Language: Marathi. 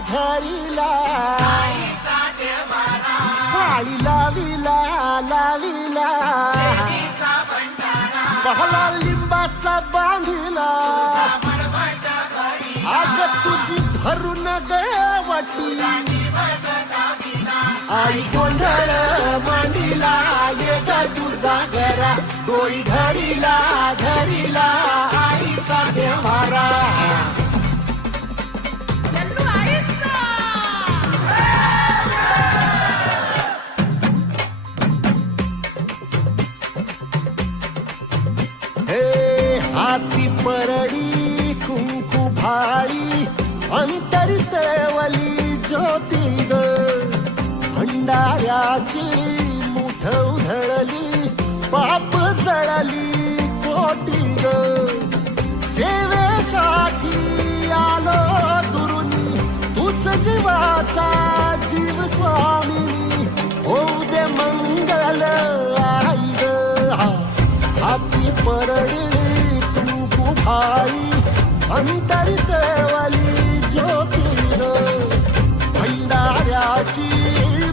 धरिला काळी लाविला लाविला पहला लिंबाचा बांधिला आग तुझी भरून गवटी आई गोंधळ मांडिला ये ग तुझा घरा डोळी धरिला धरिला आईचा देवारा हाती परडी कुंकू भाळी अंतरी तेवली ज्योती ग भंडाऱ्याची मुठ उधळली पाप जळली कोटी ग सेवेसाठी आलो दुरुनी तूच जीवाचा जीव स्वामी होऊ दे मंगल आई ग हाती परडी आई अंतरितवली ज्योती भंडाऱ्याची